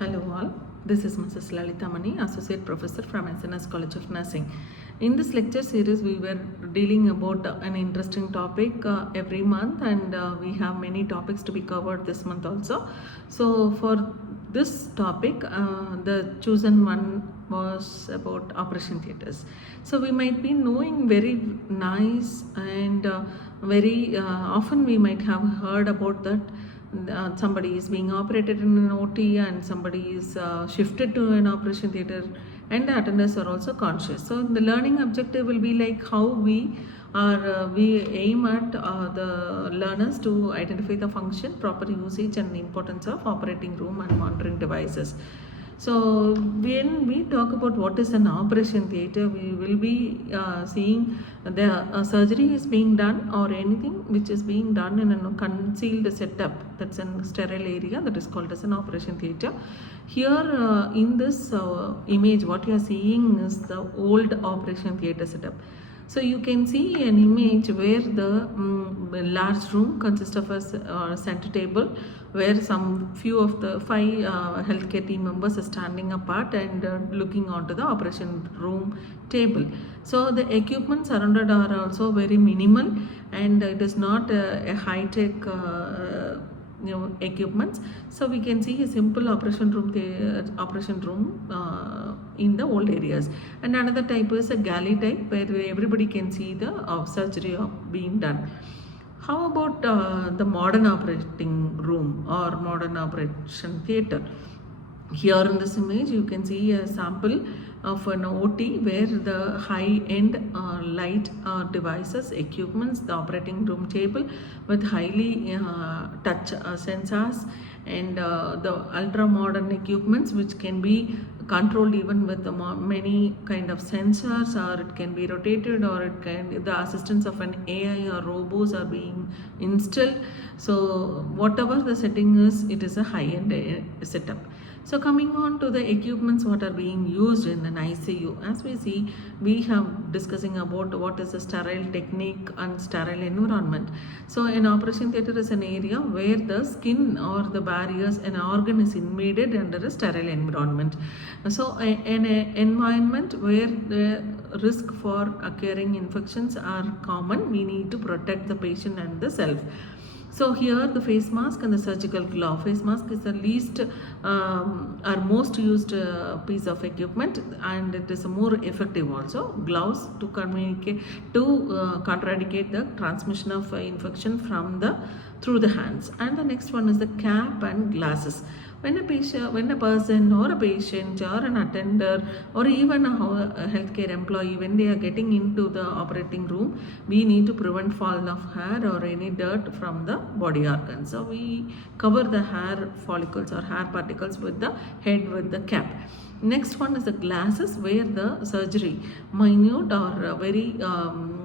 Hello all, this is Mrs.Lalithamani, Associate Professor from SNS College of Nursing. In this lecture series, we were dealing about an interesting topic every month, and we have many topics to be covered this month also. So for this topic, the chosen one was about operation theatres. So we might be knowing very nice and very often we might have heard about that somebody is being operated in an OT and somebody is shifted to an operation theatre, and the attendants are also conscious. So the learning objective will be like how we aim at the learners to identify the function, proper usage and the importance of operating room and monitoring devices. So when we talk about what is an operation theatre, we will be seeing the surgery is being done or anything which is being done in a concealed setup, that's in sterile area, that is called as an operation theatre. Here in this image, what you are seeing is the old operation theatre setup. So you can see an image where the large room consists of a center table where some few of the five healthcare team members are standing apart and looking onto the operation room table. So the equipment surrounded are also very minimal, and it is not a high-tech equipments. So we can see a simple operation room in the old areas, and another type is a galley type where everybody can see the surgery being done. How about the modern operating room or modern operation theatre? Here in this image you can see a sample of an OT where the high-end light devices, equipments, the operating room table with highly touch sensors, and the ultra-modern equipments which can be controlled even with many kind of sensors, or it can be rotated, or it can the assistance of an AI or robots are being installed. So whatever the setting is, it is a high-end setup. So coming on to the equipments what are being used in an ICU, as we see, we have discussing about what is a sterile technique and sterile environment. So an operation theatre is an area where the skin or the barriers, an organ is invaded under a sterile environment. So an environment where the risk for occurring infections are common, we need to protect the patient and the self. So here the face mask and the surgical glove. Face mask is the least or most used piece of equipment, and it is more effective also. Gloves to communicate, to contradicate the transmission of infection from through the hands. And the next one is the cap and glasses. When a person or a patient or an attender or even a healthcare employee, when they are getting into the operating room, we need to prevent fall of hair or any dirt from the body organs. So we cover the hair follicles or hair particles with the head with the cap. Next one is the glasses, where the surgery, minute or very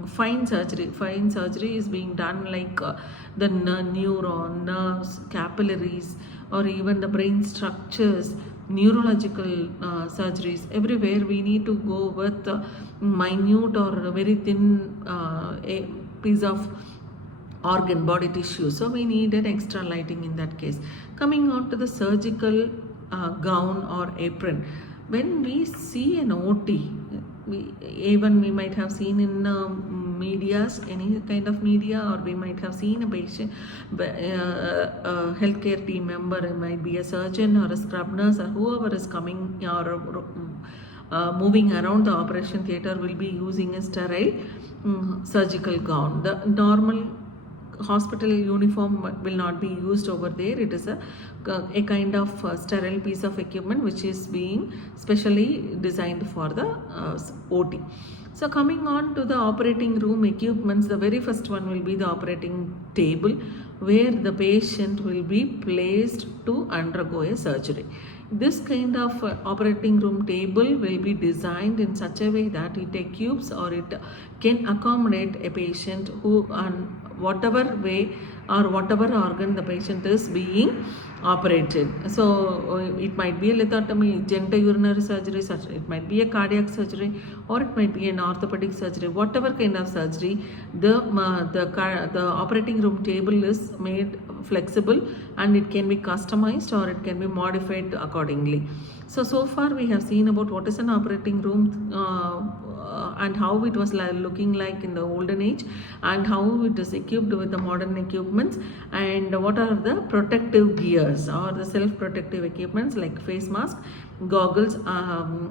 fine surgery is being done, like the neuron, nerves, capillaries, or even the brain structures, neurological surgeries. Everywhere we need to go with minute or very thin a piece of organ, body tissue. So we need an extra lighting in that case. Coming on to the surgical gown or apron. When we see an OT, we might have seen in medias, any kind of media, or we might have seen a patient, a healthcare team member, it might be a surgeon or a scrub nurse or whoever is coming or moving around the operation theatre will be using a sterile surgical gown. The normal hospital uniform will not be used over there. It is a kind of sterile piece of equipment which is being specially designed for the OT. So coming on to the operating room equipments, the very first one will be the operating table, where the patient will be placed to undergo a surgery. This kind of operating room table will be designed in such a way that it equips or it can accommodate a patient who whatever way or whatever organ the patient is being operated. So it might be a lithotomy, genitourinary surgery, it might be a cardiac surgery, or it might be an orthopedic surgery. Whatever kind of surgery, the operating room table is made flexible, and it can be customized or it can be modified accordingly. So far we have seen about what is an operating room and how it was looking like in the olden age, and how it is equipped with the modern equipments, and what are the protective gears or the self-protective equipments like face mask, goggles,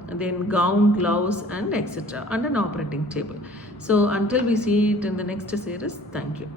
then gown, gloves, and etc., and an operating table. So until we see it in the next series, thank you.